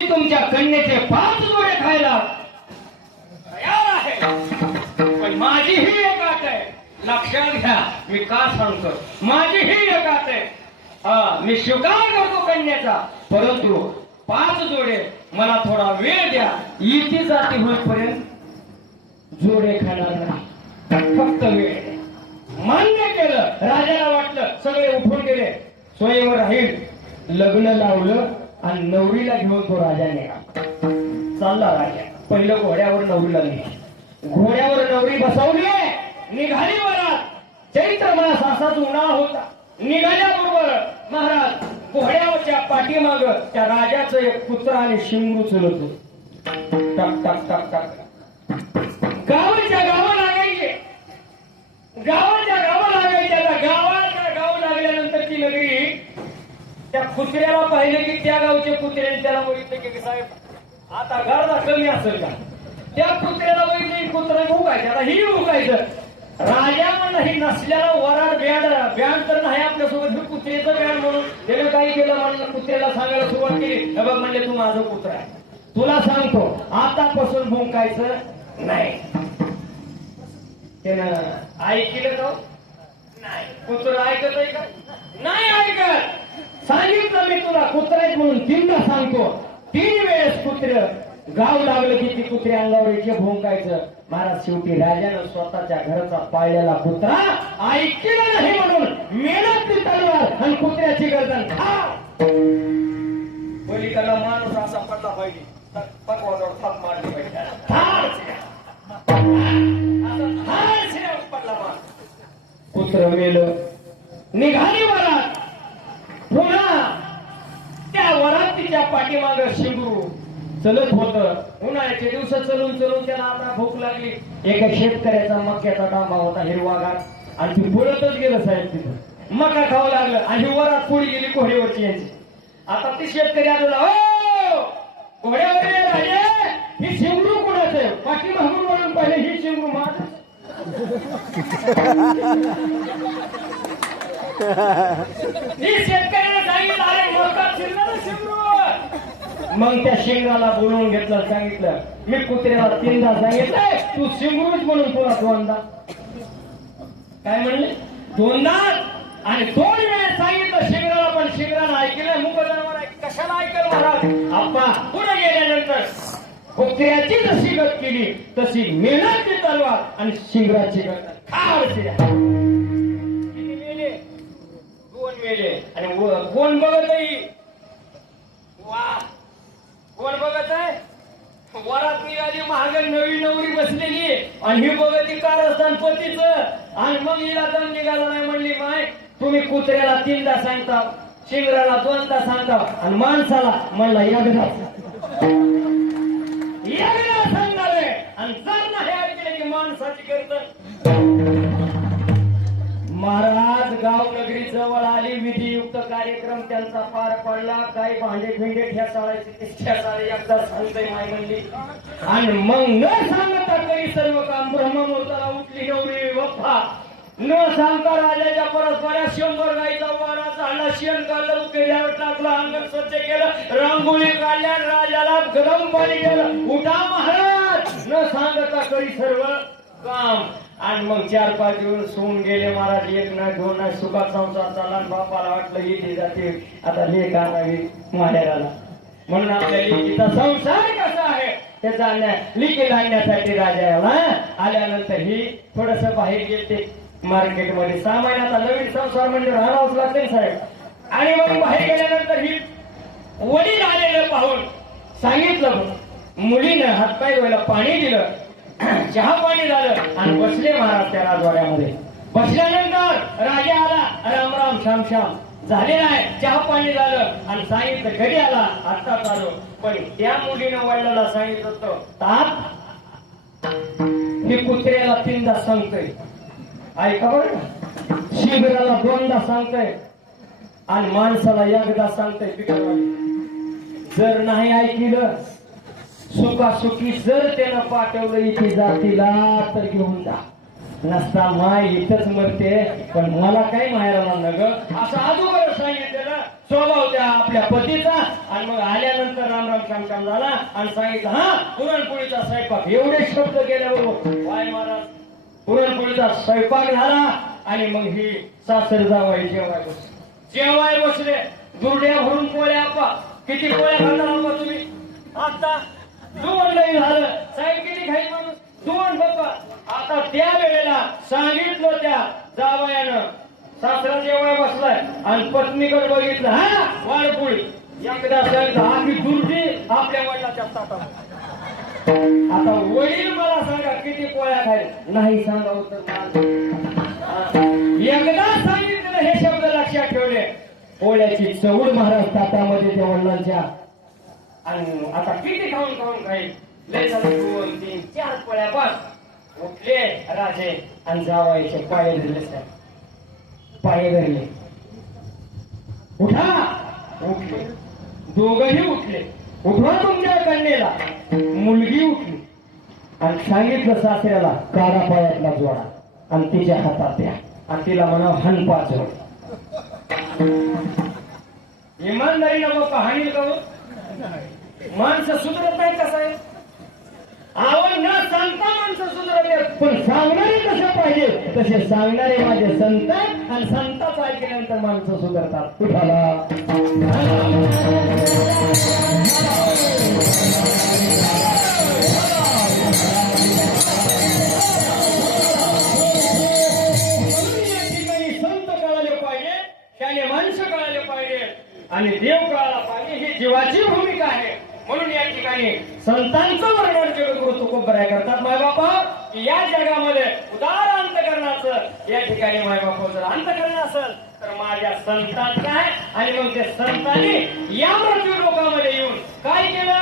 तुमच्या कन्येचे 5 जोडे खायला तयार आहे, पण माझी ही एक अट आहे. लक्षात घ्या, मी का सांगतो. माझी ही एक अट आहे. मी स्वीकार करतो कन्याचा, परंतु 5 जोडे मला थोडा वेळ द्या. इथे जाती होईपर्यंत जोडे खाणार नाही, फक्त वेळ. मान्य केलं. राजाला वाटलं, सगळे उठून गेले. स्वयंवर राहील. लग्न लावलं आणि नवरीला घेऊन तो राजा निघाला. चालला राजा. पहिलं घोड्यावर नवरीला निघाली. घोड्यावर नवरी बसवली, निघाली वरात. चैत्र मास असाच उन्हाळा होता. निघाल्याबरोबर महाराज घोड्यावरच्या पाठीमाग त्या राजाचं एक कुत्रा आणि शिंगरू चलत होत. टक टक टक टक. गावाच्या गावा लागायचे, गावाच्या गावा लागायचे. आता गावाच्या गाव लागल्यानंतर ती नगरी त्या कुत्र्याला पाहिलं की त्या गावचे कुत्र्याने त्याला बघितलं की साहेब आता गर्दा कमी असेल का. त्या कुत्र्याला बघितलं की कुत्रा उगायचं, आता ही उगायचं. राजा म्हणलं ही नसल्याला वराड बँड तर नाही आपल्यासोबत, ही कुत्र्याचं बँड म्हणून त्याने काय केलं. म्हणलं कुत्र्याला सांगायला सुरुवात केली. हे बघ म्हणले, तू माझं कुत्रा आहे, तुला सांगतो आतापासून भुंकायचं नाही. त्यानं ऐकलं का नाही. कुत्र ऐकत आहे का नाही ऐकत. सांगितलं मी तुला कुत्रा आहे म्हणून 3दा सांगतो. 3 वेळेस कुत्र गाव लागलं की ती कुत्रे अंगावर इथे भोंकायचं. महाराज शेवटी राजानं स्वतःच्या घरचा पाळलेला कुत्रा ऐकलं नाही म्हणून मेहनत ती तलवार आणि कुत्र्याची गर्दन पलीकडला माणूस असा पडला पाहिजे, पकवाजावर थाप मारली पाहिजे. पडला माणूस, कुत्र मेलं. निघाली वरात. पुन्हा त्या वरातीच्या पाठीमाग शिंगरू चलत होत. उन्हाळ्याचे दिवस चलून चलून त्याला आता भूक लागली. एका शेतकऱ्याचा मक्याचा डांबा होता हिरवागार, आणि ती पुढतच गेलं साहेब. तिथं मका खावं लागलं आणि वरात पुढे गेली घोड्यावरची यांची. आता ती शेतकरी आलेला, हो घोड्यावर राजे, ही शिंगरू कोणाचं. पाठीमागून वळून पाहिले, ही शिंगरू माझ. शेतकऱ्याने सांगितलं, अरे मोठा शिरला शिंगरू. मग त्या शिंगाला बोलवून घेतलं. सांगितलं, मी कुत्र्याला 3दा सांगितलंय, तू शिंगरूच म्हणून तुला 2दा. काय म्हणले 2दा. आणि 2 वेळेस सांगितलं शिंगराला, पण शिंगराला ऐकलं. मुक जनावर कशाला ऐकलं महाराज. आप्पा पुढे गेल्यानंतर कुत्र्याची जशी गत केली तशी मेहनतची तलवार आणि शिंगराची गत खाड शिरा. किती मेले 2 मेले. आणि कोण बघतही, वा कोण बघत आहे. वरात निघाली, महाग नवी नवरी बसलेली आणि ही बघती कारस्थान पतीचं. आणि मग हिला दम निघाला नाही. म्हणली, माय तुम्ही कुत्र्याला 3दा सांगता, शिंगराला 2दा सांगता, आणि माणसाला म्हणला एकदा सांगावे. आणि जर नाही ऐकले की माणसाची गर्दन. महाराज गाव नगरी जवळ आली. विधियुक्त कार्यक्रम त्यांचा पार पडला. काही भांडे भिंडे ठेसाळायचे ते ठेसाळे एकदा सांगते माय म्हणली. आणि मग न सांगता तरी सर्व काम ब्रह्ममुहूर्ताला उठली नवरी बाप्पा. न सांगता राजाच्या परस्पऱ्या 100 गाईचा वाडा झाला. शेण काढलं, उकेल्यावर टाकलं, अंगण स्वच्छ केलं, रांगोळी काढल्या, राजाला गरम पाणी केलं. उठा महाराज. न सांगता करी सर्व काम. आणि मग 4-5 दिवस होऊन गेले महाराज. 1 नाही 2 नाही, सुखात संसार चालला. बापाला वाटलं येते जाते आता लेक आणावी माहेराला. म्हणून आपल्या लेकीचा संसार कसा आहे त्याचा लिखीला आणण्यासाठी राजाला आल्यानंतर ही थोडस बाहेर गेले मार्केटमध्ये. सामान आता नवीन संसार म्हणजे राहावंच लागते साहेब. आणि मग बाहेर गेल्यानंतर ही वडील आलेलं पाहून सांगितलं. मुलीनं हातपाय धुवायला पाणी दिलं, चहा पाणी झालं आणि बसले महाराज त्या राजवाड्यामध्ये. बसल्यानंतर राजा आला, राम राम श्याम श्याम झाले नाही. चहा पाणी झालं आणि सांगितलं घरी आला, आत्ताच आलो. पण त्या मुलीनं वडिलाला सांगितलं होतं, तात हे कुत्र्याला 3दा सांगतोय, ऐका बरं. शिबिराला 2दा सांगतोय आणि माणसाला एकदा सांगतोय. जर नाही ऐकलं सुखासुखी जर त्यानं पाठवलं इथे जातीला तर घेऊन जा. नसता माय इथंच मरते पण मला काय माहेराला नग असं अगोदर सांगितलेलं स्वभाव त्या आपल्या पतीचा. आणि मग आल्यानंतर राम राम शाम झाला आणि सांगितलं हा पुरणपोळीचा स्वयंपाक. एवढे शब्द गेल्याबरोबर वाय महाराज पुरणपोळीचा स्वयंपाक झाला आणि मग ही सासर जावाई जेवाय बसले. दुर्ड्या भरून पोळ्या आपा. किती पोळ्या खाणार आपा तुम्ही? आता दोन लई झालं. साहेब किती खाईल माणूस? दोन बाप्पा. आता त्या वेळेला सांगितलं त्या जावयानं सासरा जेवाय बसलाय आणि पत्नीकडे बघितलं हा वाळपोळी. एकदा सांगितलं आम्ही दुर्डी आपल्या वडिलाच्या ताटात. आता वडील मला सांगा किती पोळ्या खाईल? नाही सांगावं तर एकदा सांगितलं हे शब्द लक्षात ठेवले. पोळ्याची चवड महाराज ताटामध्ये त्या वडिलांच्या. आणि आता किती खाऊन खाऊन खाईल? लय झालं 2, 3, 4 पोळ्या बस. उठले राजे आणि जावायचे पाय धरले. साहेब पाय धरले. उठा. उठले दोघही उठले. उठवा तुमच्या कन्येला. मुलगी उठली आणि सांगितलं सासऱ्याला काढा पायातला जोडा आणि तिच्या हातात द्या आणि तिला म्हणा हनपा जोड. इमानदारीनं बाप्पा हानील का? माणसं सुधरत नाही. कसं आहे आवड न सांगता माणसं सुधरत पण सांगणारे कसे पाहिजे तसे सांगणारे माझे संत आणि संतांचं ऐकल्यानंतर माणसं सुधरतात. उठाला. संत कळाले पाहिजे त्याने माणसं कळाले पाहिजे आणि देव कळाला पाहिजे. ही जीवाची भूमिका आहे. म्हणून या ठिकाणी संतांचं वर्णन जगद्गुरु तुकोबराय करतात. मायबापा या जगामध्ये उदार अंतकरणाचं या ठिकाणी मायबापा जर अंतकरण असेल तर माझ्या संतांचं आहे. आणि मग ते संतांनी या मृत्यू लोकामध्ये येऊन काय केलं?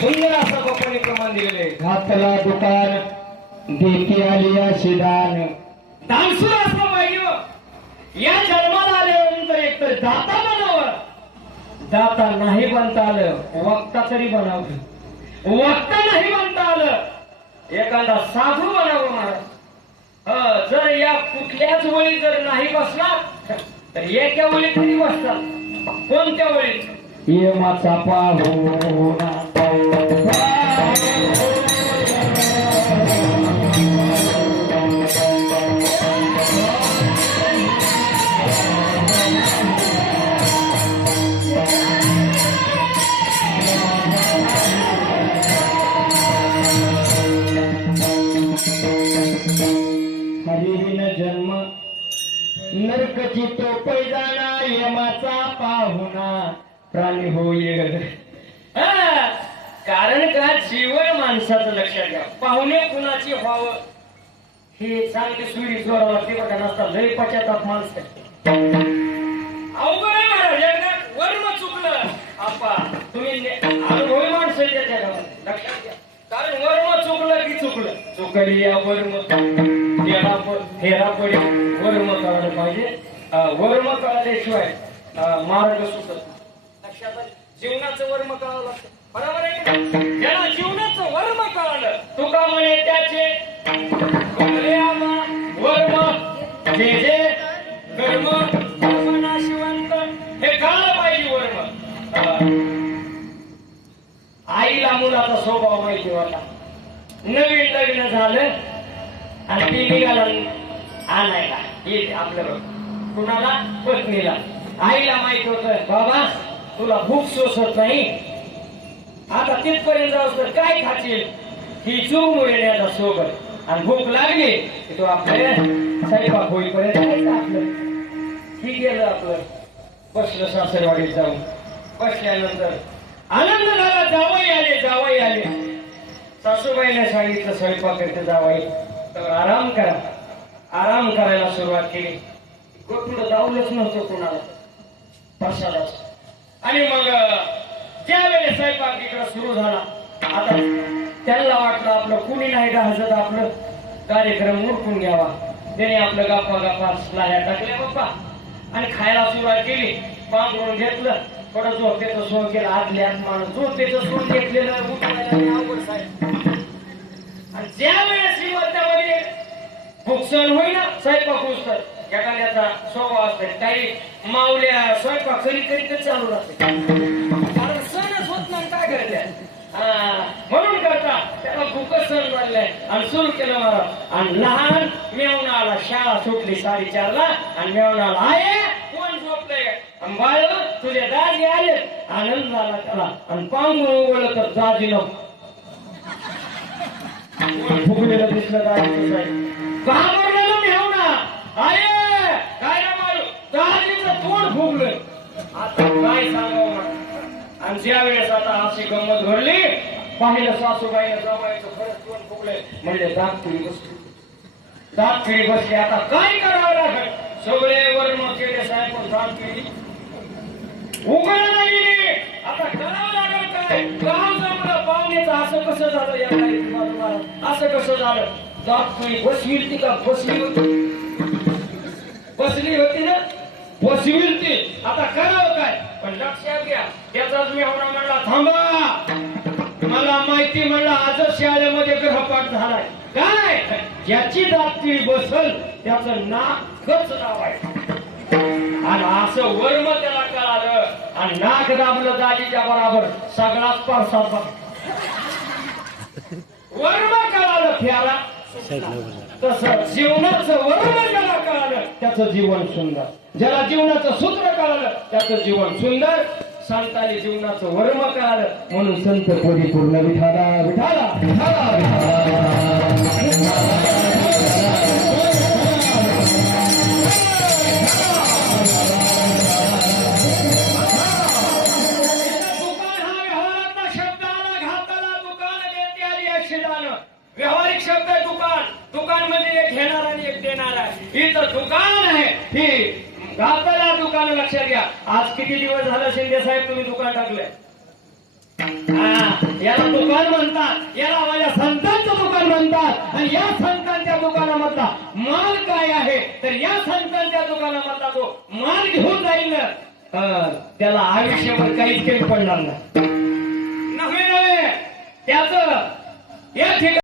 सुंदर असं कंपनी प्रमाण दिलेले. घातला दुकान देती आली अशी दान. दान सुद्धा असलं पाहिजे हो. या जन्माला आल्यानंतर एकतर दाता बनावं. दाता नाही बनता आलं वक्ता तरी बनावं. वक्ता नाही बनता आलं एखादा साधू बनावं महाराज. जर या कुठल्याच वळी जर नाही बसला तर एका वळी तरी बसतात. कोणत्या वळीत? यमाचा पाहुणा हरिविन जन्म नरकची तो पैजाना यमाचा पाहुणा प्राणी होईल. कारण का जीवन माणसाचं लक्षात घ्या. पाहुणे कुणाची व्हावं हे चांगली सुरी जोरावर लागते बघा. नसता लय पश्चाताप माणसं अवघड आहे महाराज. एकदा वर्म चुकलं आपा तुम्ही अनुभवी माणसं आहेत त्या जगामध्ये लक्षात घ्या. कारण वर्म चुकलं की चुकलं. चुकली या वर्म फेरा पडे वर्म कळायला पाहिजे. वर्म कळाल्याशिवाय मार्ग सुचत लक्षात आलं. जीवनाचं वर्म कळावं लागतं. बरोबर आहे का? ज्याला जीवनाचं वर्म कळालं तुका म्हणे त्याचे वर्म जे जे कर्म नाशिवंत हे कळलं पाहिजे वर्म. आईला मुलाचा स्वभाव माहिती होता. नवीन लग्न झालं आणि ती निघाला आणायला येते आपल्याला कुणाला पत्नीला. आईला माहित होत बाबा तुला भूक सोसत नाही. आता तिथपर्यंत जाऊस तर काय खातील ही चूमुळे न्यायचा सोबत. आणि भूक लागली की तो आपल्या स्वयंपाक होईपर्यंत आपलं ही गेलं आपलं. बसलं सासरवाडीत जाऊन. बसल्यानंतर आनंद झाला. जावई आले. सासूबाईने सांगितलं स्वयंपाक करते जावई तर आराम करा. आराम करायला सुरुवात केली. गोठुडं दावलंच नव्हतं कोणाला प्रसादाच. आणि मग ज्या वेळेस स्वयंपाक इकडं सुरू झाला आता त्यांना वाटलं आपलं कुणी नाही राहत आपलं कार्यक्रम उरकून घ्यावा. त्याने आपलं गप्पा लाह्या टाकल्या बाप्पा आणि खायला सुरुवात केली. पांघरून घेतलं. थोडं झोपेचं सोन केलं. आतल्या आत माणूस झोपेचं सोन घेतलेलं अवघड साहेब. आणि ज्या वेळेस ही मध्यामध्ये भूक सहन होईना स्वयंपाक उचतर एखाद्याचा स्वभाव असतो. काही मावल्या स्वयंपाक करीत चालू राहते. कारण सणच होत नाही काय करते म्हणून करता त्याला भूकच सहन झालेलं आणि सुरू केलं मला. आणि लहान मेवणा आला. शाळा सुटली 4:30ला आणि मेवणा आला. आहे कोण झोपलंय बाळ तुझे दाजी आले. आनंद झाला त्याला आणि पांघरून उघडलं तर दाजीनं फुगलेलं दिसलं. घाबरलेलं मेवणा आहे काय ना मारू दाजीचं तोंड फुगलं. आता काय सांगावं. आणि ज्या वेळेस आता अशी गंमत घडली पाहिलं सासूबाईने जमायचं खरंच तोंड फुगले. म्हणजे दात फिरी बसली. आता काय करावं लागेल. सगळे वर्म केले साहेब पण दात फिरी उघड नाही. आता करावं लागेल काय. गाव जमलं पाहुण्याचं. असं कसं झालं या काही असं कसं झालं. दात फिरी बसली होती का बसली होती ना बसली होती. आता करावं काय. पण लक्षात घ्या त्याचाच मी होणार म्हणला थांबा. मला माहिती म्हणला आजच शाळेमध्ये ग्रहपाठ झालाय. काय ज्याची दाती बसल त्याचं नाकच दाबायचं. आणि असं वर्म त्याला कळालं आणि नाक दाबलं दाजीच्या बरोबर सगळाच परसाद वर्म कळालं फ्याला. तसं जीवनाचं वर्म ज्याला कळालं त्याचं जीवन सुंदर. ज्याला जीवनाचं सूत्र कळालं त्याचं जीवन सुंदर. संतांनी जीवनाचं वर्म कळालं म्हणून संत परिपूर्ण विठाला विठाला विठाला व्यावहारिक शब्द आहे दुकान. दुकान म्हणजे एक घेणार आणि एक देणार आहे. इथं दुकान आहे ही घाताला दुकान. लक्षात घ्या. आज किती दिवस झालं शिंदे साहेब तुम्ही दुकान टाकलंय. याला दुकान म्हणतात, याला माझ्या संतांचं दुकान म्हणतात. आणि या संतांच्या दुकानामधला माल काय आहे तर या संतांच्या दुकानामधला जो माल घेऊन जाईल त्याला आयुष्यभर काहीच कमी पडणार नाही. नव्हे त्याच या ठिकाणी